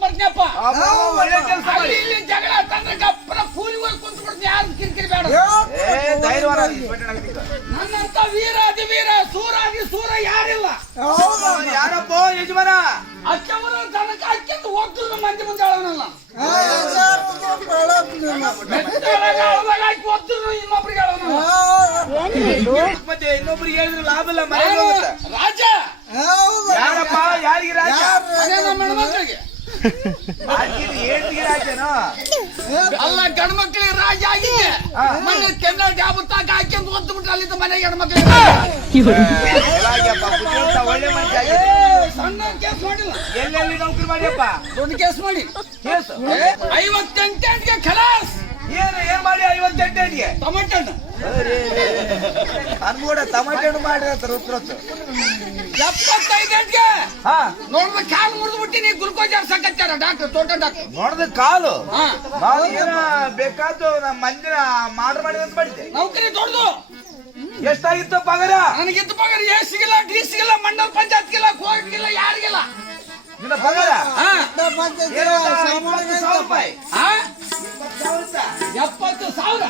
ಬರ್ತೀನಪ್ಪ ಅಬ್ಬಾ, ಒಳ್ಳೆ ಕೆಲಸ ಅಲ್ಲಿ ಮಾಡಿ ಇಲ್ಲಿ ಜಗಳ ತಂದ್ರೆ ಗಪ್ಪನ ಕೂಲಿ ಹೋಗಿ ಕುಂತು ಬಿಡ್ತೀನಿ ಯಾರು ಕಿರಿಕಿರಿ ಬೇಡ ಏ ಧೈರ್ಯವಾದ ಇನ್ಸ್ಪೆಕ್ಟರ್ ಆಗ್ಲಿಕ್ಕೆ. ನನ್ನಂತ ವೀರ ಅತಿ ವೀರ ಸೂರಾದಿ ಸೂರ ಯಾರಿಲ್ಲ ಯಾರಪ್ಪ ಯಜಮಾನ ಅಕ್ಕವರ ತನಕ ಅಕ್ಕಿಂದ ಹೋಗ್ತಿದ್ರು ಮಂದಿ ಮುಂದೆ ಹೇಳೋನಲ್ಲ ಹಾಕಿ ಹೋಗ್ತಿದ್ರು ಇನ್ನೊಬ್ರಿಗೆ ಹೇಳೋನಲ್ಲ ಮತ್ತೆ ಇನ್ನೊಬ್ರಿಗೆ ಹೇಳಿದ್ರೆ ಲಾಭ ಇಲ್ಲ ಮನೆ ಹೋಗುತ್ತೆ ರಾಜ ಯಾರಪ್ಪ ಯಾರಿಗೆ ರಾಜ ಅದೇ ನಮ್ಮ ಹೆಣ್ಮಕ್ಳಿಗೆ ಆಕಿನ ಏಟಿಗೆ ರಾಜನೋ ಅಲ್ಲ ಗಂಡ ಮಕ್ಳಿಗೆ ರಾಜ ಆಗಿದೆ. ಮನೆ ಕೆಂದ ಜಾಬತ್ತಾಕ ಹಾಕ್ಯಂತ ಒದ್ದು ಬಿಟ್ಟು ಅಲ್ಲಿಂದ ಮನೆ ಹೆಣ್ಮಕ್ಳಿಗೆ ಒಳ್ಳೆ ಮನುಷ್ಯ. ಸಣ್ಣ ಕೇಸ್ ಮಾಡಿಲ್ಲ. ಎಲ್ಲೆಲ್ಲಿ ನೌಕರಿ ಮಾಡಿಯಪ್ಪ? ದೊಡ್ಡ ಕೇಸ್ ಮಾಡಿ. ಕೇಸ್? ಐವತ್ತೆಂಟಕ್ಕೆ ಖಲಾಸ್? ಏನು ಏನ್ ಮಾಡಿ ಐವತ್ತೆಂಟೇನಿಗೆ ಟೊಮೆಟೊ ಹಣ್ಣು. ಅನ್ಮೂಡ ಟಮಾಟೆ ಹಣ್ಣು ಮಾಡಿರ ರುತ್ರೊತ್ತು ಎಪ್ಪತ್ತೈದಕ್ಕೆ ಹಾ. ನೋಡಿದ್ರೆ ಕಾಲು ಮುರಿದು ಬಿಟ್ಟಿನಿ ಗ್ಲುಕೋಸ್ ಸಾಕತ್ತಾರ ಡಾಕ್ಟರ್ ತೋಟ ಡಾಕ್ಟರ್. ನೋಡ್ದ ಕಾಲು? ಹಾ. ನಾವು ಏನ ಬೇಕಾದ್ದು ನಮ್ಮ ಮಂದಿನ ಮಾಡ್ರ್ ಮಾಡಿದ ಅಂತ ಮಾಡಿದ್ದೆ. ನೌಕರಿ ದೊಡ್ಡದು. ಎಷ್ಟಾಗಿತ್ತು ಪಗಾರ? ನನಗಿತ್ತು ಪಗಾರ ಎ ಸಿಗಿಲ್ಲ ಡಿ ಸಿಗಿಲ್ಲ ಮಂಡಲ ಪಂಚಾಯತ್ಗಿಲ್ಲ ಕೋರ್ಟ್ಗಿಲ್ಲ ಯಾರಿಗಿಲ್ಲ. ನಿನ್ನ ಪಗಾರ? ಹಾ. ಏನು ಇಪ್ಪತ್ತು ಸಾವಿರ ರೂಪಾಯಿ. ಹಾ. ಎಪ್ಪತ್ತು ಸಾವಿರ.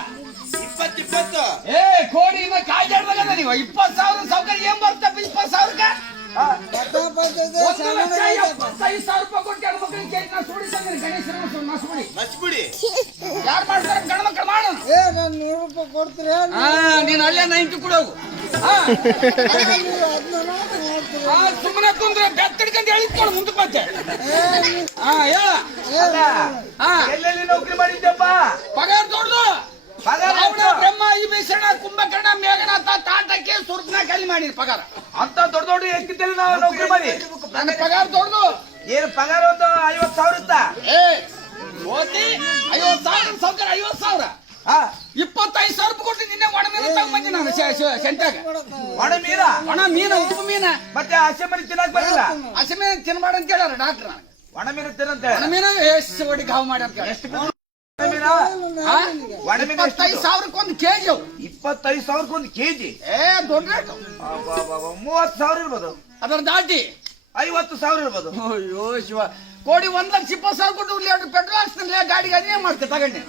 ನೀವು ಇಪ್ಪತ್ತು ಸಾವಿರ ಸೌಕರ್ಯ ಏನ್ ಬರ್ತಪ್ಪ ಇಪ್ಪತ್ತು ಸಾವಿರಕ್ಕೆ? ಎಪ್ಪತ್ತೈದು ಸಾವಿರ ರೂಪಾಯಿ ಕೊಟ್ಟು ಕೇಕ್ ನಾ ಸುಡಿ ಹಚ್ಬಿಡಿ ಯಾರು ಮಾಡ್ತಾರೆ ಗಂಡ ಮಕ್ಕಳು ಏ ನಾನು ನೂರು ರೂಪಾಯಿ ಕೊಡ್ತೀರಾ? ಹಾ ನೀನು ಅಲ್ಲೇ ನೈಂಟಿ ಕೂಡ ಹೋಗು. ಸುಮ್ಮನೆ ಕುಂದ್ರೆ ಬೆತ್ತಡ್ಕಂತ ಹೇಳಿದ್ಕೊಡು ಮುಂದಕ್ಕೆ ಮತ್ತೆ. ಹಾ ಹೇಳ. ಹಾ. ಎಲ್ಲೆಲ್ಲಿ ನೌಕರಿ ಮಾಡಿದ್ದಪ್ಪ ಪಗಾರ ದೊಡ್ಡದು. ಪಗಾರ ಬ್ರಹ್ಮ ಈ ಭೀಷಣ ಕುಂಭಕರ್ಣ ಮೇಘನಾಥ ತಾಟಕ್ಕೆ ಸುರ್ಪನ ಕಲಿ ಮಾಡಿರಿ ಪಗಾರ. ಅಂತ ದೊಡ್ಡ ದೊಡ್ಡ ಎಕ್ಕಿದ್ದಲ್ಲಿ ನಾವು ನೌಕರಿ ಮಾಡಿ. ನನ್ನ ಪಗಾರ ದೊಡ್ಡದು. ಏನು ಪಗಾರ ಒಂದು ಐವತ್ತು ಸಾವಿರ ಇತ್ತಾ? ಏ ಓದಿ ಐವತ್ತು ಸಾವಿರ ಸೌಕರ್ಯ ಐವತ್ತು ಸಾವಿರ. ಹಾ. ಇಪ್ಪತ್ತೈದು ಸಾವಿರ ರೂಪಾಯಿ ಕೊಟ್ಟು ನಿನ್ನೆ ಒಣ ಮೀನು ತಗೊಂಬಂದಿ ನಾನು ಸೆಂಟಾಗ ಒಣ ಮೀನ? ಒಣ ಮೀನ ಉಪ್ಪು ಮೀನ. ಮತ್ತೆ ಹಸಿ ಮರಿ ತಿನ್ನಕ್ ಬರಲ್ಲ ಹಸಿ ಮೀನು ತಿನ್ಬೇಡ ಅಂತ ಕೇಳಾರ ಡಾಕ್ಟರ್ ನನಗೆ. ಒಣ ಮೀನು ತಿನ್ನಂತೆ? ಒಣ ಮೀನ ಎಷ್ಟು ಒಡಿ ಗಾವ್ ಮಾಡಿ ಅಂತ ಎಷ್ಟು ಮೀನ? ಒಣ ಮೀನು ಇಪ್ಪತ್ತೈದು ಸಾವಿರಕ್ಕೊಂದು ಕೆಜಿ ಅವು. ಇಪ್ಪತ್ತೈದು ಸಾವಿರಕ್ಕೆ ಒಂದು ಕೆಜಿ. ಏ ದೊಡ್ಡ ರೇಟ್ ಮೂವತ್ತು ಸಾವಿರ ಇರ್ಬೋದು. ಅದರ ದಾಟಿ. ಐವತ್ತು ಸಾವಿರ ಇರ್ಬೋದು. ಅಯ್ಯೋ ಶಿವ. ಕೋಡಿ ಒಂದ್ ಲಕ್ಷ ಇಪ್ಪತ್ತು ಸಾವಿರ ಕೊಟ್ಟು ಲೀಟರ್ ಪೆಟ್ರೋಲ್ ಹಾಕ್ತಾನೆ ಗಾಡಿಗೆ ಅದೇ ಮಾಡ್ತೆ ತಗೊಂಡೆ.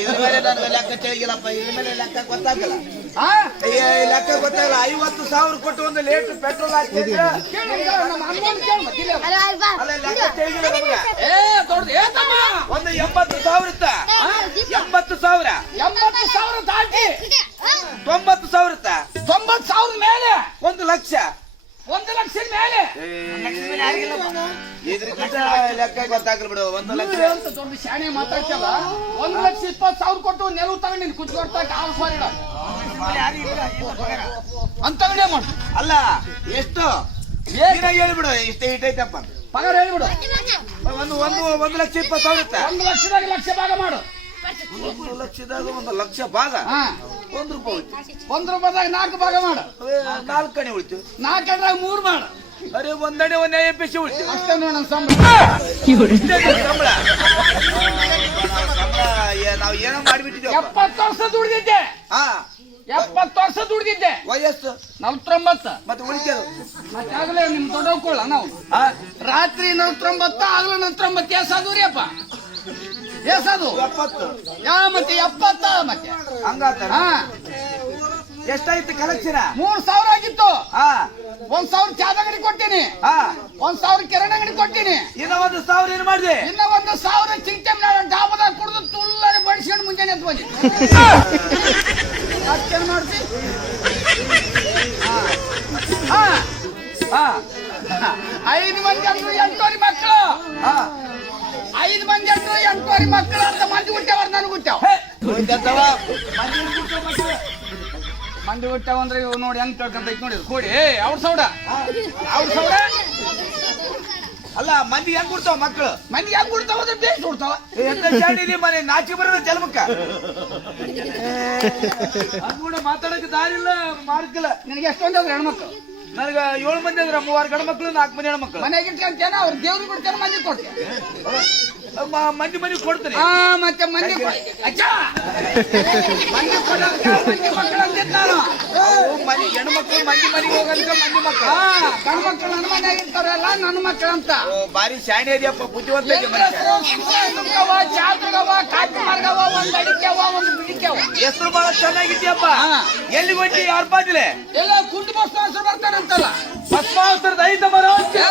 ಇದ್ರ ಮೇಲೆ ನನಗೆ ಲೆಕ್ಕ ತಿಳಿಗಿಲ್ಲಪ್ಪ ಇದ್ರ ಮೇಲೆ ಲೆಕ್ಕ ಗೊತ್ತಾಗಲ್ಲ. ಹಾ ಏ, ಲೆಕ್ಕ ಗೊತ್ತಾಗಲ್ಲ ಐವತ್ತು ಸಾವಿರ ಕೊಟ್ಟು ಒಂದು ಲೀಟರ್ ಪೆಟ್ರೋಲ್ ಹಾಕ್ತಿದ್ರೆ ಕೇಳು ಈಗ ನಮ್ಮ ಅನುಮಾನ ಕೇಳು ಮತ್ತೆ ಇಲ್ಲಿ. ಅಲ್ಲ ಲೆಕ್ಕ ತಿಳಿಗಿಲ್ಲ ನಮ್ಗೆ. ಏ ದೊಡ್ಡ ಏ ತಮ್ಮ! ಒಂದು ಎಂಬತ್ತು ಸಾವಿರ ಇತ್ತ? ಎಂಬತ್ತು ಸಾವಿರ? ಎಂಬತ್ತು ಸಾವಿರ ದಾಟಿ. ತೊಂಬತ್ತು ಸಾವಿರ ಇತ್ತ ತೊಂಬತ್ತು ಸಾವಿರ ಮೇಲೆ? ಒಂದು ಲಕ್ಷ. ಒಂದು ಲಕ್ಷ ಮೇಲೆ? ಇದ್ರಕ್ಕಿಂತ ಲೆಕ್ಕ ಗೊತ್ತಾಗಲ್ಲ ಬಿಡು ಒಂದು ಲಕ್ಷ. ನೀವು ಅಂತ ದೊಡ್ಡ ಶಾಣೆ ಮಾತಾಡ್ತಲ್ಲ ಒಂದು ಲಕ್ಷ ಇಪ್ಪತ್ತು ಸಾವಿರ ಕೊಟ್ಟು ನೆಲವು ತಗೊಂಡು ನೀನು ಕುಚ್ಚು ಕೊಡ್ತಾ ಅಂತ ಮಾಡು. ಅಲ್ಲ ಎಷ್ಟು? ಏ ಹೇಳಿ ಬಿಡು ಇಷ್ಟೇ ಇಟ್ಟೈತಪ್ಪ. ಪಗಾರ ಹೇಳ್ಬಿಡು. ಒಂದು ಒಂದು ಒಂದು ಲಕ್ಷ ಇಪ್ಪತ್ತು ಸಾವಿರ ಒಂದು ಲಕ್ಷದಾಗ ಲಕ್ಷ ಭಾಗ ಮಾಡು. ಒಂದು ಲಕ್ಷದಾಗ ಒಂದು ಲಕ್ಷ ಭಾಗ ಹಾ. ಒಂದು ರೂಪಾಯಿ ಉಳಿತು ಒಂದ್ ರೂಪಾಯಿದಾಗ ನಾಲ್ಕು ಭಾಗ ಮಾಡು. ಅದೇ ನಾಲ್ಕು ಕಣಿ ಉಳಿತು. ನಾಲ್ಕದ್ರಾಗ ಮೂರು ಮಾಡು. ಅರೆ ಒಂದಣೆ ಐ ಪಿ ಸಿ ಉಳಿತು. ಅಷ್ಟೇ ನೋಡ ಸಂಬಳ. ಇಷ್ಟೇ ನಿನ್ ಸಂಬಳ. ಸಂಬಳ ಏ- ನಾವು ಏನೋ ಮಾಡಿಬಿಟ್ಟಿದ್ದೇವೆ ಎಪ್ಪತ್ತು ವರ್ಷ ದುಡ್ದಿದ್ದೆ. ಹಾ. ಎಪ್ಪತ್ತು ವರ್ಷ ದುಡ್ದಿದ್ದೆ. ವಯಸ್ಸು. ನಲ್ವತ್ತೊಂಬತ್ತು. ಮತ್ತೆ ಉಳಿತೇದು ಮತ್ತೆ ಆಗಲೇ ನಿಮ್ ದೊಡ್ಡವ್ಕೊಳ್ಳ ನಾವು. ಹಾ ರಾತ್ರಿ ನಲ್ವತ್ತೊಂಬತ್ತು ಆಗ್ಲೂ ನಲ್ವತ್ತೊಂಬತ್ತು ಎಸದು ರೀ ಅಪ್ಪ ಎಸದು. ಯಾ ಮತ್ತೆ ಎಪ್ಪತ್ತ ಮತ್ತೆ ಎಷ್ಟಾಯ್ತು ಕಲೆಕ್ಷನ್ ಮೂರ್ ಸಾವಿರ ಆಗಿತ್ತು. ಹಾ. ಒಂದ್ ಸಾವಿರ ಚಾದ ಅಂಗಡಿ ಕೊಟ್ಟಿನಿ. ಹಾ. ಒಂದ್ ಸಾವಿರ ಕಿರಣ ಅಂಗಡಿ ಕೊಟ್ಟಿನಿ. ಇನ್ನ ಒಂದು ಸಾವಿರ ಏನ್ ಮಾಡಿದೆ? ಇನ್ನ ಒಂದು ಸಾವಿರ ಚಿಂಚಮ್ ಡಾಬದಾಗ ಕುಡಿದು ತುಲ್ಲರಿ ಬಡಿಸ್ಕೊಂಡು ಮುಂಜಾನೆ ಎದ್ದು ಬಂದಿ. ಅಷ್ಟೇನ್ ಮಾಡ್ತಿ. ಐದು ಮಂದಿ ಅಂದ್ರೆ ಎಂಟೋರಿ ಮಕ್ಕಳು ಹಾ. ಐದು ಮಂದಿ ಅಂದ್ರು ಎಂಟೂವರೆ ಮಕ್ಕಳು ಅಂತ ಮಂದಿ ಹುಟ್ಟ್ಯಾವ ನನಗೆ ಹುಟ್ಟ್ಯಾವ. ಉಳಿದತ್ತವ ಮಂದಿ ಹುಟ್ಟ್ಯಾವ ಅಂದ್ರೆ ಇವ್ ನೋಡಿ ಹೆಂಗ್ ಕೇಳ್ಕೊಂತ ಇಟ್ ನೋಡಿ ಕೂಡಿ ಏ ಅವ್ರ ಸೌಡ. ಅವ್ರ ಸೌಡ? ಅಲ್ಲ ಮಂದಿ ಹೆಂಗ್ ಕೊಡ್ತಾವ ಮಕ್ಕಳು ಮಂದಿ ಹೆಂಗ್ ಹುಡ್ತಾವ ಅಂದ್ರೆ ಬೇಸ್ ಎಂತ ಶಾಡಿದಿ ಮನೆ ನಾಚಿ ಬರೋದ ಜನ್ಮಕ್ಕ? ಕೂಡ ಮಾತಾಡಕ್ಕೆ ದಾರಿಲ್ಲ ಇಲ್ಲ ಮಾರ್ಕಿಲ್ಲ ನಿನಗೆ ಎಷ್ಟೊಂದು ಅದ್ರ ಹೆಣ್ಮಕ್ಳು. ನನಗ ಏಳು ಮಂದಿ ಅಂದ್ರೆ ಮೂವಾರು ಗಂಡ ಮಕ್ಳು ನಾಲ್ಕು ಮನೆ ಹೆಣ್ಮಕ್ಳು. ಮನೆಗೆ ಇಟ್ಕೊಂತೇನ ಅವ್ರ ದೇವ್ರಿಗೆ ಬಿಡ್ತೇನೆ ಮಂದಿ ಕೊಡ್ತೇನೆ. ಮ- ಮಂದಿ ಮನೆಗೆ ಕೊಡ್ತೀನಿ. ಆ ಮತ್ತೆ ಮಂದಿ ಕೊ- ಅಜ್ಜ ಮಂದಿ ಮಕ್ಕಳು ನಾನು? ಮನೆ ಹೆಣ್ಮಕ್ಳು ಮಂದಿ ಮನೆಗೆ ಮಂದಿ ಮಕ್ಕಳು ಆ ಗಂಡು ಮಕ್ಕಳು ನನ್ನ ಮನ್ಯಾಗ ಇರ್ತಾರಲ್ಲ ನನ್ನ ಮಕ್ಕಳು ಅಂತ. ಓ, ಬಾರಿ ಶಾಣೆ ಇದೆಯಪ್ಪ ಬುದ್ಧಿವಂತ ಇದೆ ಮನುಷ್ಯ. ಸುಮ್ಕವ ಚಾತ್ರಗವ ಕಾಪಿ ಮಾರ್ಗವ ಒಂದ್ ಅಡಿಕೆವ ಒಂದ್ ಹೆಸರು ಬಹಳ ಚೆನ್ನಾಗಿದ್ಯಪ್ಪ. ಎಲ್ಲಿ ಬಂದಿ ಯಾರ ಬಾಜಿಲೆ ಎಲ್ಲ ಕುಂಟು ಬಸ್ ಹೆಸರು ಬರ್ತಾರಂತಲ್ಲ ಭಸ್ಮಾವಸರದ ಐದು ಬರೋ Yes.